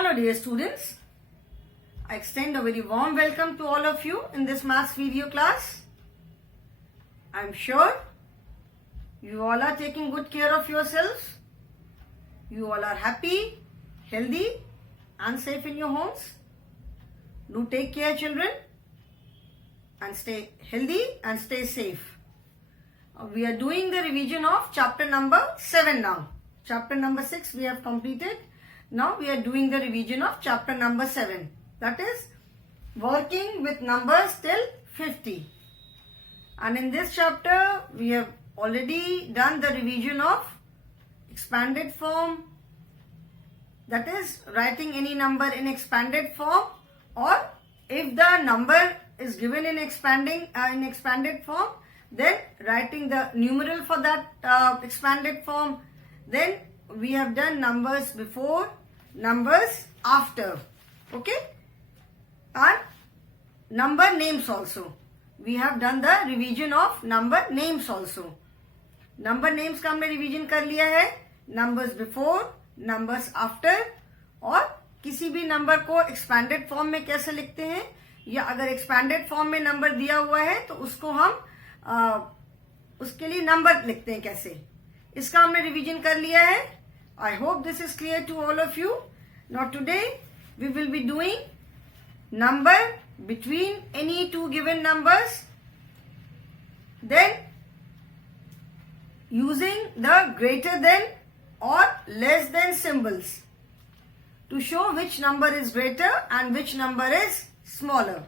Hello dear students, I extend a very warm welcome to all of you in this maths video class. I am sure you all are taking good care of yourselves. You all are happy, healthy and safe in your homes. Do take care children and stay healthy and stay safe. We are doing the revision of chapter number 7 now. Chapter number 6 we have completed. Now we are doing the revision of chapter number 7. That is working with numbers till 50. And in this chapter we have already done the revision of expanded form. That is writing any number in expanded form, or if the number is given in expanded form, then writing the numeral for that expanded form. Then we have done numbers before, numbers after, okay, and number names also. We have done the revision of number names also. Number names का हमने revision कर लिया है, numbers before, numbers after, और किसी भी number को expanded form में कैसे लिखते हैं, या अगर expanded form में नंबर दिया हुआ है तो उसको हम उसके लिए नंबर लिखते हैं कैसे, इसका हमने रिवीजन कर लिया है. I hope this is clear to all of you. Now today we will be doing number between any two given numbers, then using the greater than or less than symbols to show which number is greater and which number is smaller.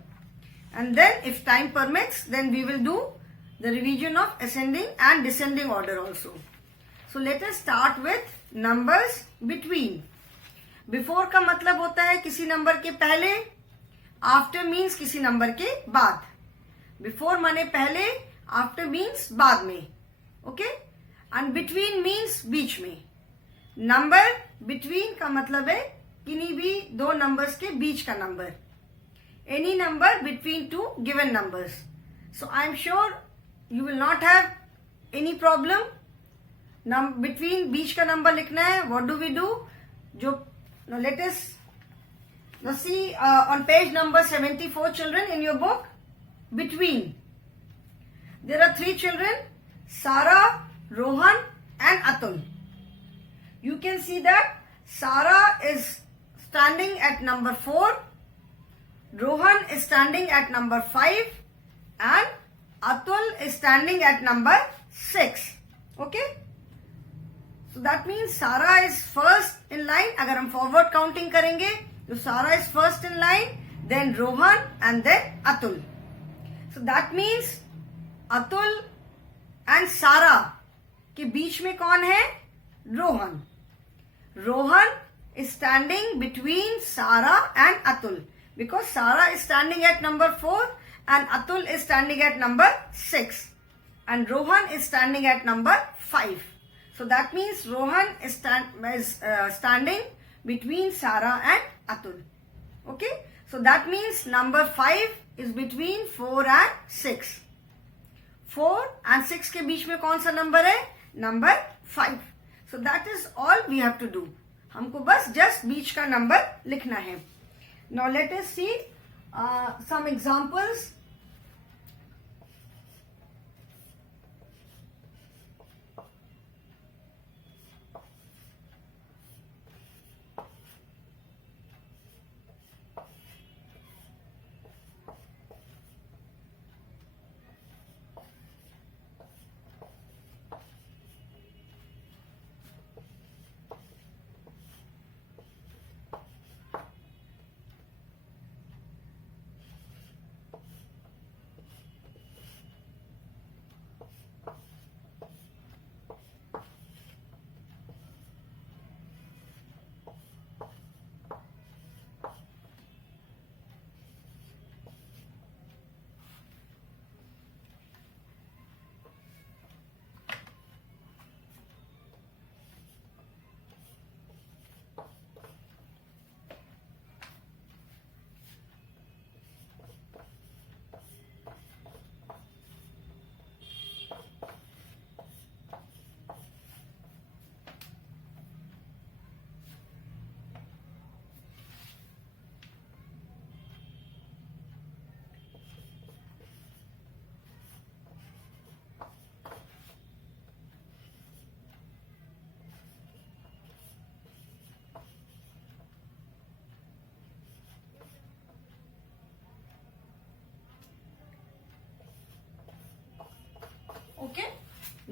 And then if time permits, then we will do the revision of ascending and descending order also. So let us start with numbers between. Before का मतलब होता है किसी number के पहले, after means किसी number के बाद. Before माने पहले, after means बाद में, okay, and between means बीच में. Number between का मतलब है किन्हीं भी दो numbers के बीच का number. Any number between two given numbers. So I am sure you will not have any problem. Between बीच का नंबर लिखना है. What do we do? Now let us now see on page number 74 children in your book. Between there are three children, Sarah, Rohan and Atul. You can see that Sarah is standing at number 4, Rohan is standing at number 5 and Atul is standing at number 6. Okay. So that means Sarah is first in line. अगर हम forward counting करेंगे तो Sarah is first in line, then Rohan and then Atul. So that means Atul and Sarah के बीच में कौन है? Rohan. Rohan is standing between Sarah and Atul because Sarah is standing at number 4 and Atul is standing at number 6 and Rohan is standing at number 5. So that means Rohan is standing between Sarah and Atul. Okay. So that means number 5 is between 4 and 6. 4 and 6 के बीच में कौन सा number है? Number 5. So that is all we have to do. हमको बस just बीच का number लिखना है. Now let us see some examples.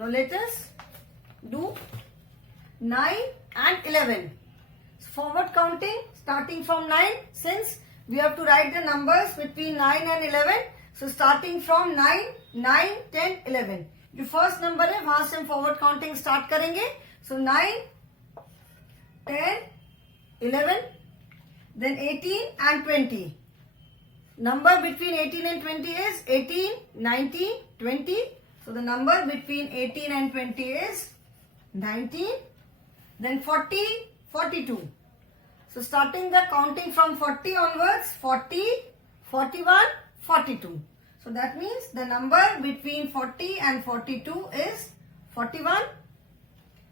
Now let us do 9 and 11. Forward counting starting from 9, since we have to write the numbers between 9 and 11. So starting from 9, 9, 10, 11. जो first number है वहां से हम forward counting start करेंगे. सो 9, 10, 11, then 18 and 20. Number between 18 and 20 is 18, 19, 20. So the number between 18 and 20 is 19. Then 40, 42. So starting the counting from 40 onwards, 40, 41, 42. So that means the number between 40 and 42 is 41.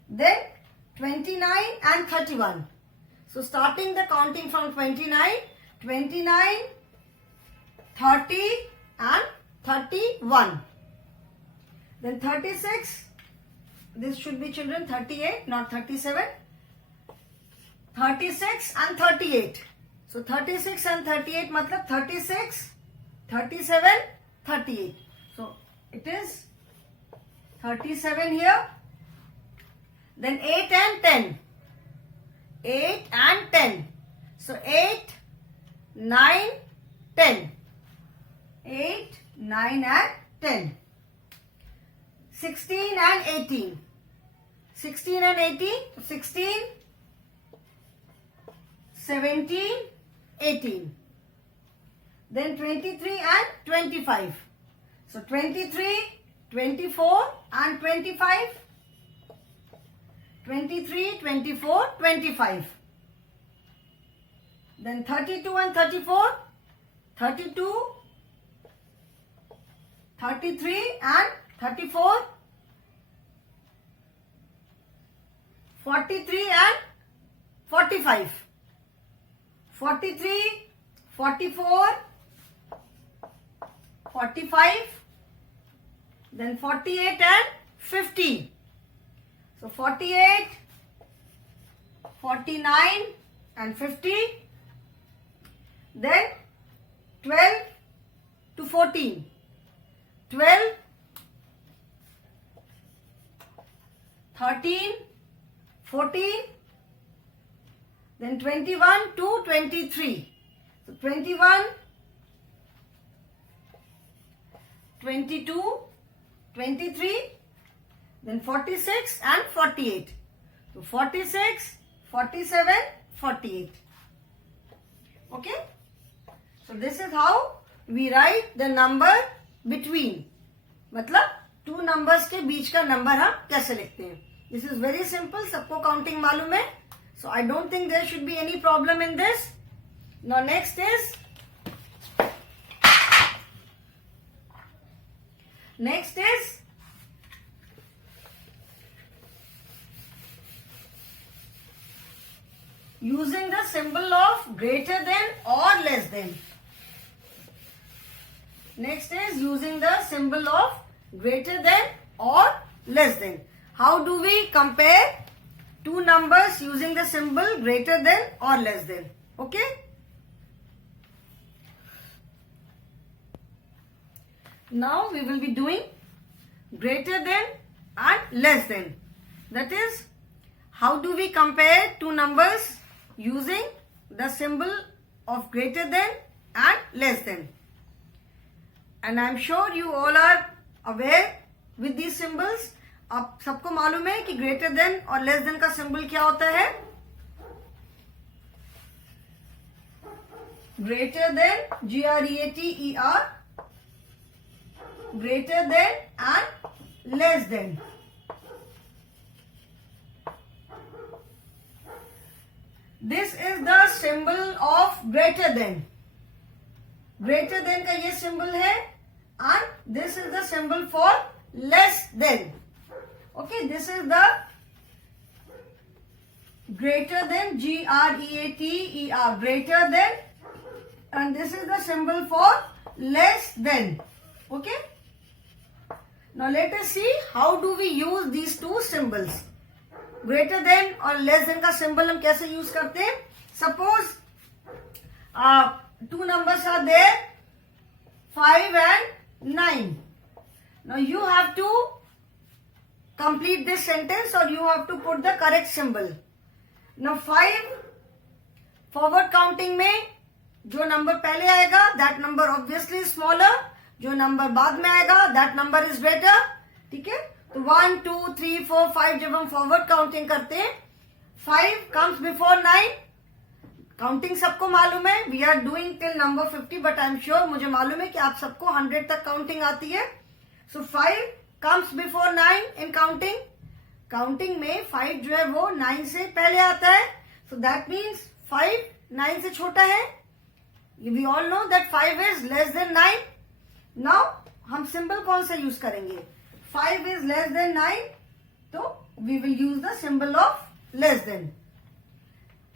Then 29 and 31. So starting the counting from 29, 29, 30 and 31. Then 36. This should be children 38, not 37. 36 and 38. So 36 and 38 matlab 36, 37, 38. So it is 37 here. Then 8 and 10. 8 and 10. So 8, 9, 10. 8, 9 and 10. 16 and 18. 16 and 18. 16, 17, 18. Then 23 and 25. So 23, 24 and 25. 23, 24, 25. Then 32 and 34. 32, 33 and 34. 43 and 45. 43, 44, 45, then 48 and 50. So 48, 49 and 50. Then 12 to 14. 12, 13, 14. Then 21 to 23. So 21, 22, 23. Then 46 and 48. So 46, 47, 48. Okay. So this is how we write the number between. मतलब two numbers के बीच का number हम कैसे लिखते हैं. This is very simple. सबको counting मालूम है. So I don't think there should be any problem in this. Now next is using the symbol of greater than or less than. Next is using the symbol of greater than or less than. How do we compare two numbers using the symbol greater than or less than? Okay. Now we will be doing greater than and less than. That is, how do we compare two numbers using the symbol of greater than and less than? And I am sure you all are aware with these symbols. आप सबको मालूम है कि greater than और less than का symbol क्या होता है. Greater than GREATER, greater than and less than. This is the symbol of greater than. Greater than का ये symbol है and this is the symbol for less than. Okay, this is the greater than GREATER, greater than, and this is the symbol for less than. Okay. Now let us see how do we use these two symbols. Greater than और less than का symbol हम कैसे use करते हैं. Suppose two numbers are there, 5 and 9. Now you have to complete this sentence or you have to put the correct symbol. Now 5 forward counting में जो number पहले आएगा that number obviously is smaller, जो number बाद में आएगा that number is greater. ठीक है, तो 1 2 3 4 5 जब हम फॉरवर्ड काउंटिंग करते हैं 5 comes before 9. काउंटिंग सबको मालूम है, we are doing till number 50 but I am sure, मुझे मालूम है कि आप सबको 100 तक काउंटिंग आती है. सो 5 कम्स बिफोर 9 इन काउंटिंग. काउंटिंग में 5 जो है वो 9 से पहले आता है. सो दैट मीन्स 5 9 से छोटा है. We all know that 5 is less than 9. Now हम सिंबल कौन सा यूज करेंगे? 5 इज लेस देन 9, तो we will use the symbol of less than.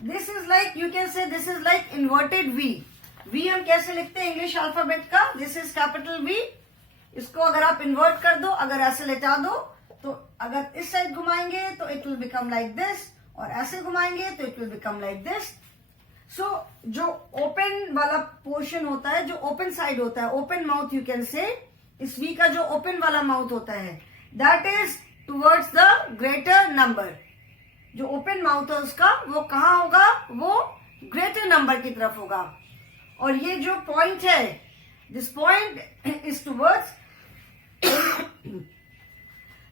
This is like, you can say this is like inverted V. V हम कैसे लिखते हैं English alphabet का? This is capital V. इसको अगर आप इन्वर्ट कर दो, अगर ऐसे लेटा दो, तो अगर इस साइड घुमाएंगे तो it will become like this, और ऐसे घुमाएंगे तो it will become like this. So जो ओपन वाला पोर्शन होता है, जो ओपन साइड होता है, ओपन माउथ यू कैन से, इस वी का जो ओपन वाला माउथ होता है that is towards the greater number. जो ओपन माउथ है उसका वो कहाँ होगा? वो ग्रेटर नंबर की तरफ होगा. और ये जो पॉइंट है, this point is towards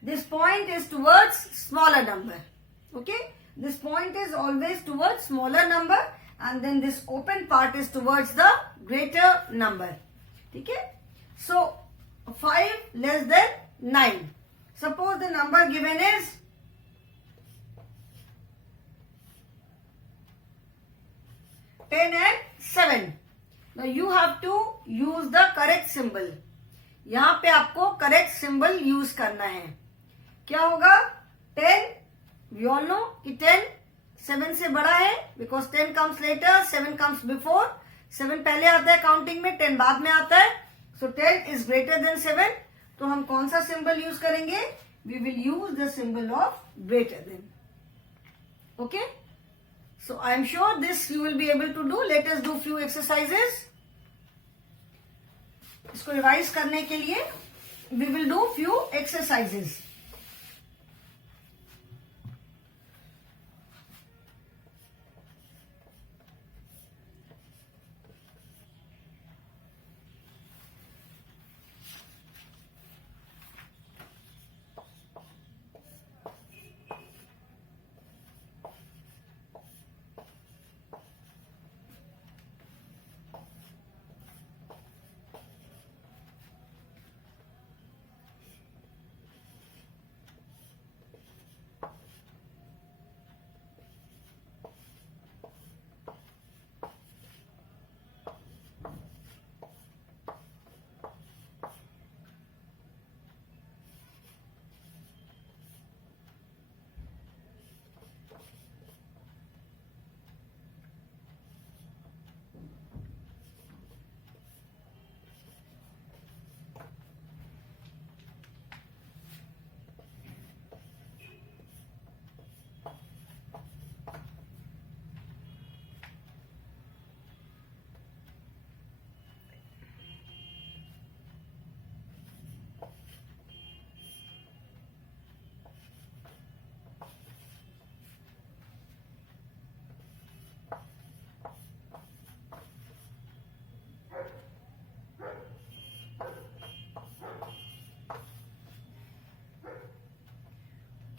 this point is towards smaller number. Okay, this point is always towards smaller number and then this open part is towards the greater number. ठीक है, so 5 less than 9. Suppose the number given is 10 and 7. Now you have to use the correct symbol. यहां पे आपको correct symbol use करना है. क्या होगा? 10, we all no कि 10 7 से बड़ा है, because 10 comes later, 7 comes before. 7 पहले आता है काउंटिंग में, 10 बाद में आता है. So 10 is greater than 7. तो हम कौन सा सिंबल यूज करेंगे? We will use the symbol of greater than. Okay, so I am sure this you will be able to do. Let us do few exercises. इसको revise करने के लिए we will do few exercises.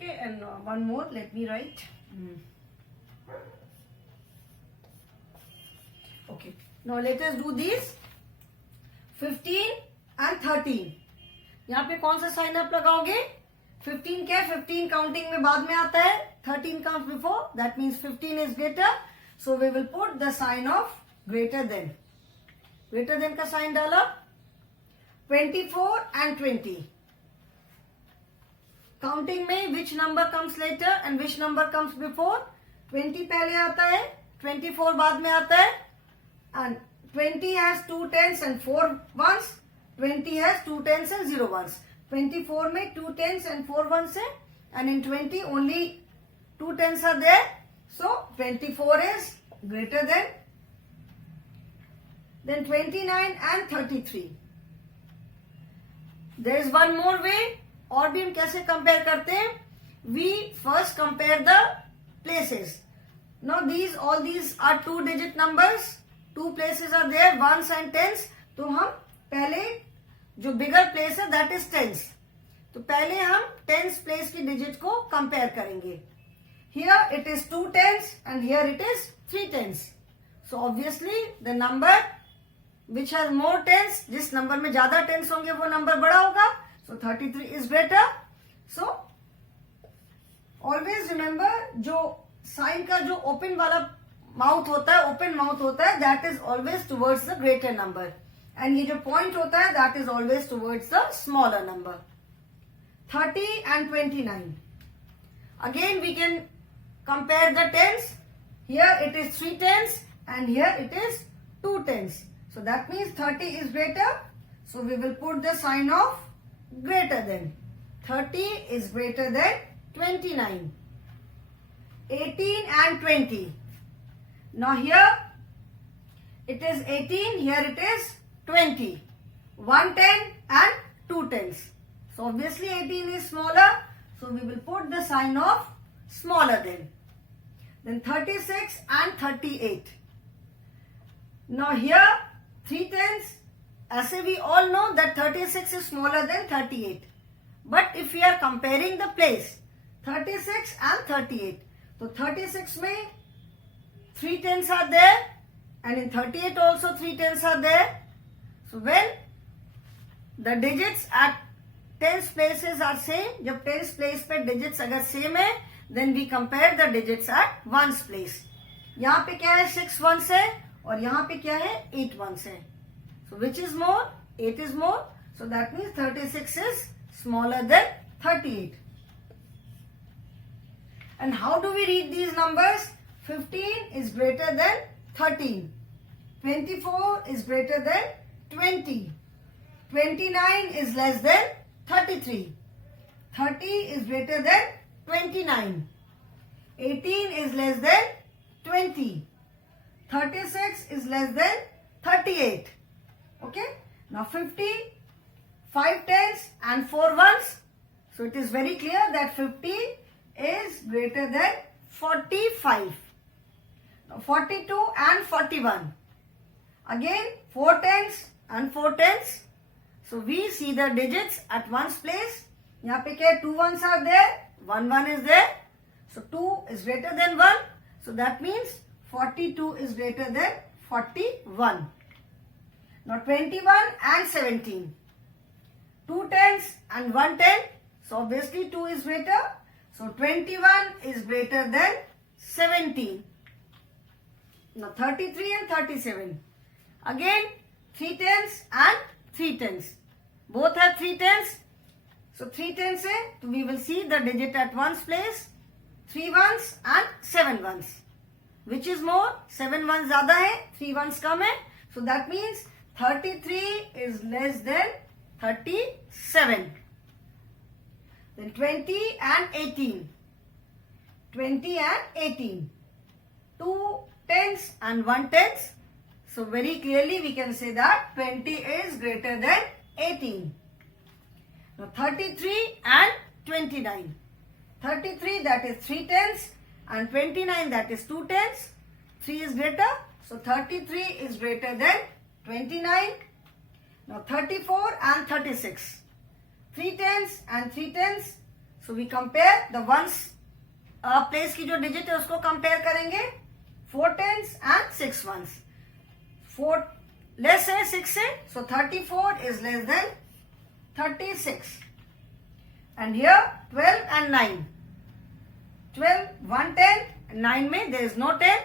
Okay, and one more, let me write. Okay, now let us do these 15 and 13. यहाँ पे कौन सा sign आप लगाओगे? 15 क्या? 15 काउंटिंग में बाद में आता है, 13 comes before, that means 15 is greater, so we will put the sign of greater than. greater than का साइन डाला. 24 and 20. काउंटिंग में which number comes later and which number comes before? 20 पहले आता है, 24 बाद में आता है. And 20 has 2 10s and 4 1s. 20 has 2 10s and 0 1s. 24 में 2 10s and 4 1s है, and in 20 only 2 10s are there. So 24 is greater than. Then 29 and 33. There is one more way और भी हम कैसे कंपेयर करते हैं? We first compare the places. Now these all these are 2 digit numbers. 2 places are there, ones and tens. तो हम पहले जो बिगर प्लेस है दैट इज टेंस. तो पहले हम टेंस प्लेस की डिजिट को कंपेयर करेंगे. Here it is 2 tens and here it is 3 tens. So obviously the number which has more tens, जिस नंबर में ज्यादा टेंस होंगे वो नंबर बड़ा होगा. So 33 is greater. So always remember जो साइन का जो ओपन वाला माउथ होता है, ओपन माउथ होता है, that is always towards the greater number. And ये जो पॉइंट होता है that is always towards the smaller number. 30 and 29. Again we can compare the tens. Here it is 3 tens and here it is 2 tens. So that means 30 is greater. So we will put the sign of greater than. 30 is greater than 29. 18 and 20. Now here it is 18, here it is 20. 1 10 and 2 tens. So obviously 18 is smaller, so we will put the sign of smaller than. Then 36 and 38. Now here 3 tens, as we all know that 36 is smaller than 38. But if we are comparing the place, 36 and 38. So 36 में 3 tens are there and in 38 also 3 tens are there. So when the digits at tens places are same, जब tens place पे digits अगर same है, then we compare the digits at ones place. यहाँ पे क्या है 6 ones है और यहाँ पे क्या है 8 ones है. So which is more? 8 is more. So that means 36 is smaller than 38. And how do we read these numbers? 15 is greater than 13. 24 is greater than 20. 29 is less than 33. 30 is greater than 29. 18 is less than 20. 36 is less than 38. Okay? Now 50, 5 tens and 4 ones. So it is very clear that 50 is greater than 45. Now 42 and 41. Again 4 tens and 4 tens. So we see the digits at ones place. यहाँ पे क्या 2 ones are there, 1 1 is there. So 2 is greater than 1. So that means 42 is greater than 41. Now 21 and 17. 2 tens and 1 ten. So obviously 2 is greater. So 21 is greater than 17. Now 33 and 37. Again 3 tens and 3 tens. Both have 3 tens. So 3 tens है, so we will see the digit at ones place. 3 ones and 7 ones. Which is more? 7 ones ज़्यादा है, 3 ones कम है. So that means 33 is less than 37. Then 20 and 18. 20 and 18. 2 tens and 1 tens. So very clearly we can say that 20 is greater than 18. Now 33 and 29. 33 that is 3 tens and 29 that is 2 tens. 3 is greater. So 33 is greater than 29. Now 34 and 36. 3 tens and 3 tens. So we compare the ones place की जो digit है उसको compare करेंगे. 4 tens and 6 ones. 4 less है 6 से. So 34 is less than 36. And here 12 and 9. 12, 1 10, 9 में there is no 10.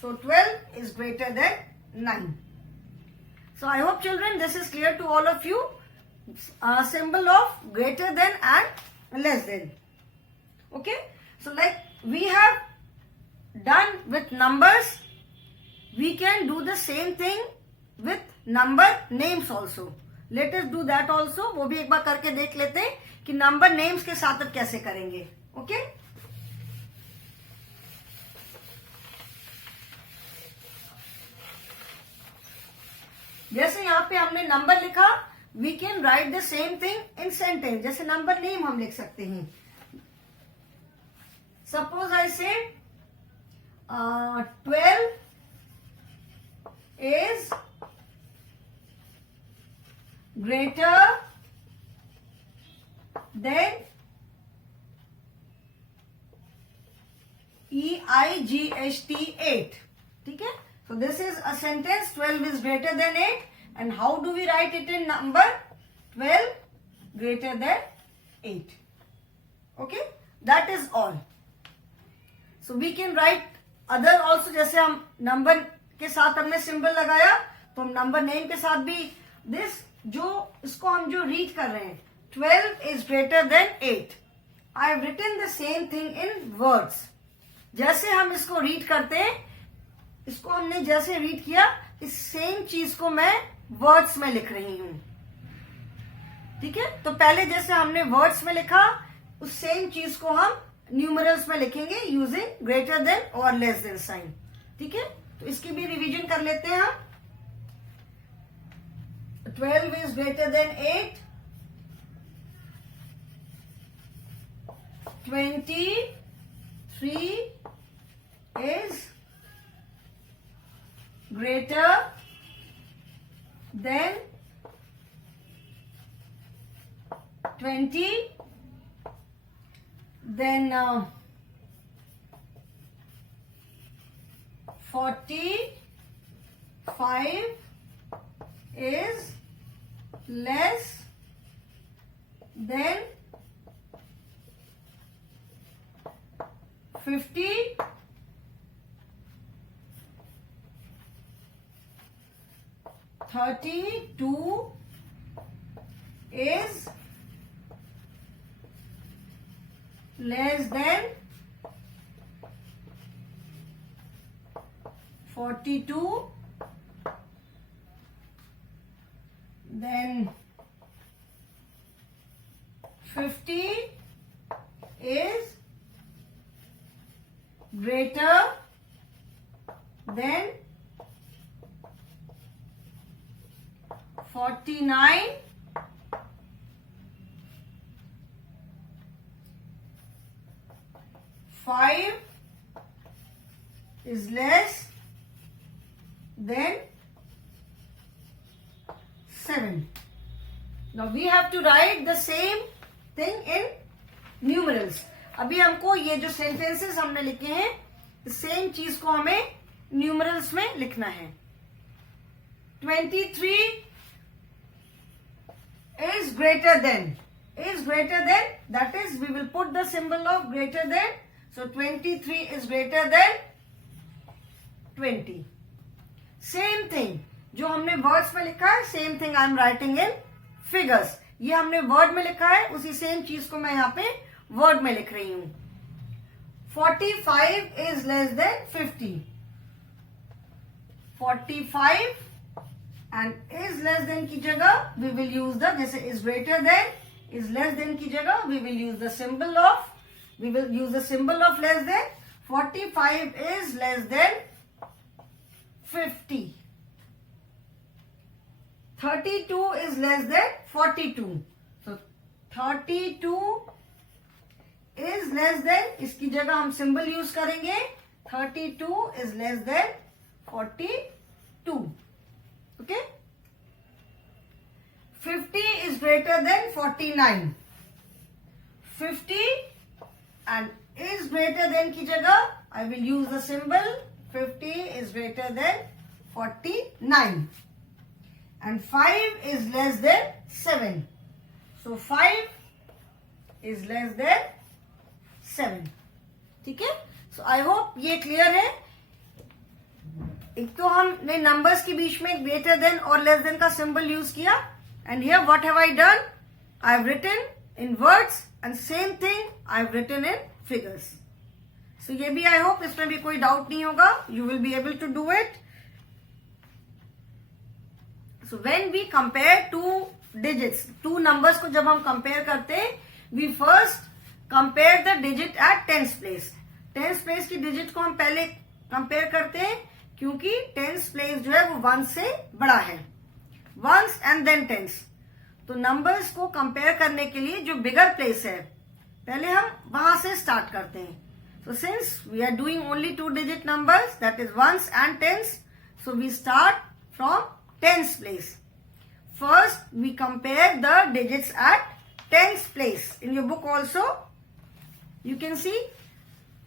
So 12 is greater than 9. So I hope children this is clear to all of you. Symbol of greater than and less than. Okay. So like we have done with numbers, we can do the same thing with number names also. Let us do that also. वो भी एक बार करके देख लेते हैं कि number names के साथ अब कैसे करेंगे. ओके जैसे यहाँ पे हमने नंबर लिखा we can write the same thing in sentence. जैसे नंबर नेम हम लिख सकते हैं. सपोज आई से 12 is greater than EIGHT 8. ठीक है. So this is a sentence. 12 is greater than 8. And how do we write it in number? 12 greater than 8. Okay. That is all. So we can write other also. जैसे हम number के साथ हमने symbol लगाया, तो हम नंबर नेम के साथ भी दिस, जो इसको हम जो रीड कर रहे हैं, 12 is greater than 8. I have written the same thing in words. जैसे हम इसको रीड करते हैं, इसको हमने जैसे रीड किया, इस सेम चीज को मैं वर्ड्स में लिख रही हूं. ठीक है. तो पहले जैसे हमने वर्ड्स में लिखा, उस सेम चीज को हम न्यूमरल्स में लिखेंगे यूजिंग ग्रेटर देन और लेस देन साइन. ठीक है. तो इसकी भी रिवीजन कर लेते हैं हम. 12 is greater than 8. 23 is greater than 20. Then 45 is less than 50. 32 is less than 42. Then 50 is greater than 49. 5 is less than 7. Now we have to write the same thing in numerals. अभी हमको ये जो sentences हमने लिखे हैं, same चीज को हमें न्यूमरल्स में लिखना है. 23 is greater than. That is, we will put the symbol of greater than. So 23 is greater than 20. Same thing. जो हमने वर्ड्स में लिखा है, same thing I am writing in figures. ये हमने वर्ड में लिखा है, उसी सेम चीज को मैं यहाँ पे वर्ड में लिख रही हूं. 45 is less than 50. 45 and is less than की जगह वी विल यूज द, जैसे is greater than, is less than की जगह we will use the symbol of, less than. 45 is less than 50. 32 is less than 42. So 32 is less than, इसकी जगह हम symbol use करेंगे. 32 is less than 42. Okay. 50 is greater than 49. 50 and is greater than की जगह I will use the symbol. 50 is greater than 49. And 5 is less than 7. So 5 is less than 7. ठीक है. So I hope ये clear है. एक तो हमने numbers के बीच में ग्रेटर देन और लेस देन का सिंबल यूज किया. And here what have I done? I have written in words and same thing I have written in figures. So ये भी आई होप इसमें भी कोई डाउट नहीं होगा. You will be able to do it. So when we compare two digits, two numbers को जब हम compare करते हैं, we first compare the digit at tens place. Tens place की digit को हम पहले compare करते हैं, क्योंकि tens place जो है वो 1 से बड़ा है. Ones and then tens. तो नंबर्स को कंपेयर करने के लिए जो बिगर प्लेस है पहले हम वहां से स्टार्ट करते हैं. So since we are doing only 2-digit numbers, that is ones and tens, so we start from tens place. First, we compare the digits at tens place. In your book also, you can see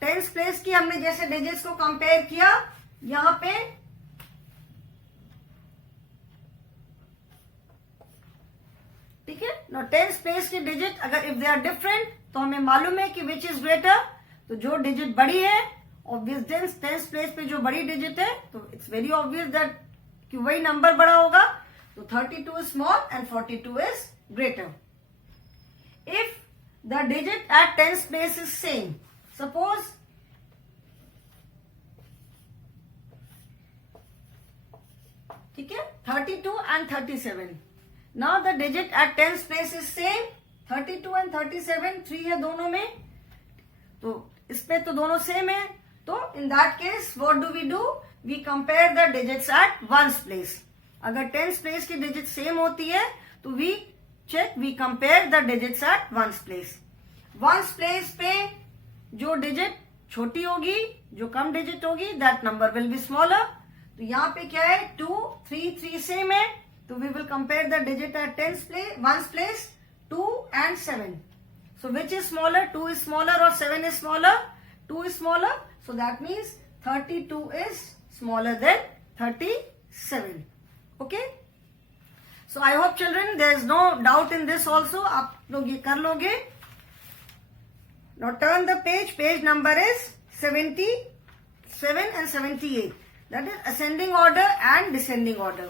tens place की हमने जैसे digits को compare किया यहाँ पे ठीक है. Now tens place की digit अगर if they are different तो हमें मालूम है कि which is greater. तो जो डिजिट बड़ी है ऑब्वियस टेंस प्लेस पे जो बड़ी डिजिट है तो इट्स वेरी ऑब्वियस दैट कि वही नंबर बड़ा होगा. तो 32 is small and 42 is greater. If the digit at tens place is same, suppose ठीक है 32 and 37. Now the digit at tens place is same. 32 and 37 3 है दोनों में, तो इस पे तो दोनों सेम है. तो in that case what do we do, we compare the digits at ones place. अगर टेंस प्लेस की डिजिट सेम होती है तो we check, we compare the digits at ones place. Ones place पे जो डिजिट छोटी होगी, जो कम डिजिट होगी, that number will be smaller. तो यहाँ पे क्या है 2, 3, 3 सेम है, तो we will compare the digit at tens place ones place 2 and 7. So which is smaller? 2 is smaller or 7 is smaller? 2 is smaller. So that means 32 is smaller than 37. Okay? So I hope children there is no doubt in this also. आप लोग ये कर लोगे. Now turn the page. Page number is 77 and 78. That is ascending order and descending order.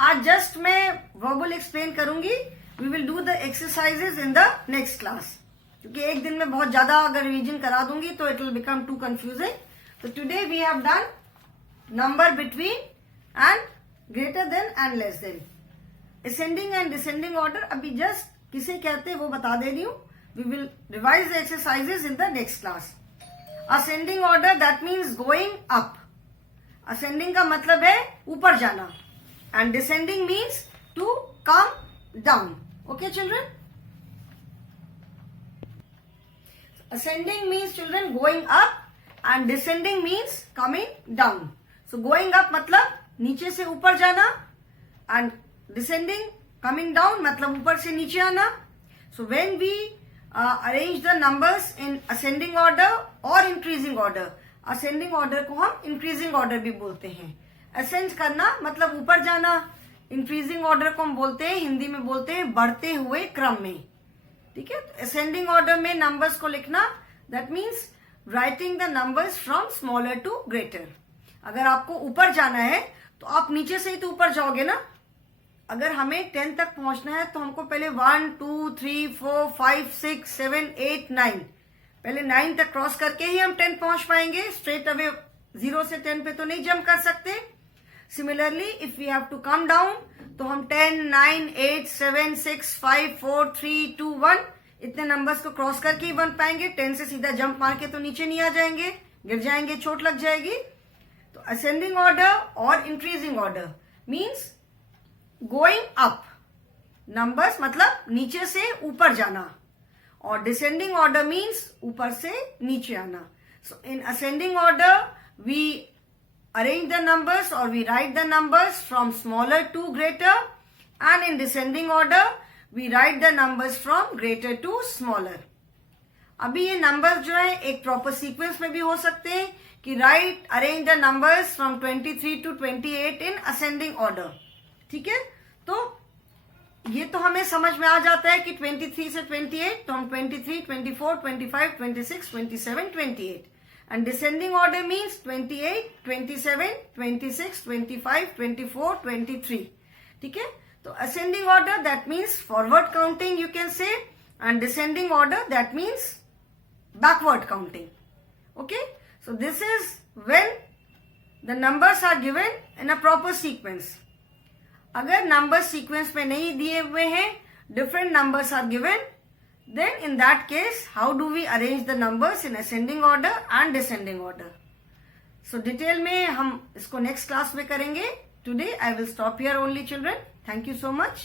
आज just मैं verbal explain करूंगी. We will do the exercises in the next class. क्योंकि एक दिन में बहुत ज्यादा अगर रिवीजन करा दूंगी तो it will become too confusing. So today we have done number between and greater than and less than. Ascending and descending order अभी just किसे कहते हैं वो बता दे रही हूँ. We will revise the exercises in the next class. Ascending order that means going up. Ascending का मतलब है ऊपर जाना and descending means to come down. Okay children? Ascending means children going up and descending means coming down. So going up मतलब नीचे से ऊपर जाना and descending coming down मतलब ऊपर से नीचे आना. So when we arrange the numbers in ascending order or increasing order, ascending order को हम increasing order भी बोलते हैं. ascend करना मतलब ऊपर जाना. इंक्रीजिंग ऑर्डर को हम बोलते हैं, हिंदी में बोलते हैं बढ़ते हुए क्रम में. ठीक है. असेंडिंग ऑर्डर में नंबर्स को लिखना, that means writing the numbers from smaller to greater. अगर आपको ऊपर जाना है तो आप नीचे से ही तो ऊपर जाओगे ना. अगर हमें 10 तक पहुंचना है तो हमको पहले 1, 2, 3, 4, 5, 6, 7, 8, 9 पहले 9 तक क्रॉस करके ही हम 10 पहुंच पाएंगे. स्ट्रेट अवे 0 से 10 पे तो नहीं जंप कर सकते. Similarly, if we have to come down, तो हम 10, 9, 8, 7, 6, 5, 4, 3, 2, 1 इतने नंबर्स को क्रॉस करके ही बन पाएंगे. 10 से सीधा जंप मार के तो नीचे नहीं आ जाएंगे, गिर जाएंगे, चोट लग जाएगी. तो असेंडिंग ऑर्डर और increasing order means going up. Numbers मतलब नीचे से ऊपर जाना, और डिसेंडिंग ऑर्डर मीन्स ऊपर से नीचे आना. So in ascending order we arrange the numbers or we write the numbers from smaller to greater, and in descending order we write the numbers from greater to smaller. अभी ये numbers जो है एक proper sequence में भी हो सकते हैं कि arrange the numbers from 23 to 28 in ascending order. ठीक है. तो ये तो हमें समझ में आ जाता है कि 23 से 28 तो हम 23, 24, 25, 26, 27, 28. And descending order means 28, 27, 26, 25, 24, 23. ठीक है. तो ascending order that means forward counting you can say, and descending order that means backward counting. Okay. So this is when the numbers are given in a proper sequence. अगर numbers sequence में नहीं दिए हुए हैं, different numbers are given, then in that case how do we arrange the numbers in ascending order and descending order? So detail में हम इसको next class में करेंगे. Today I will stop here only children. Thank you so much.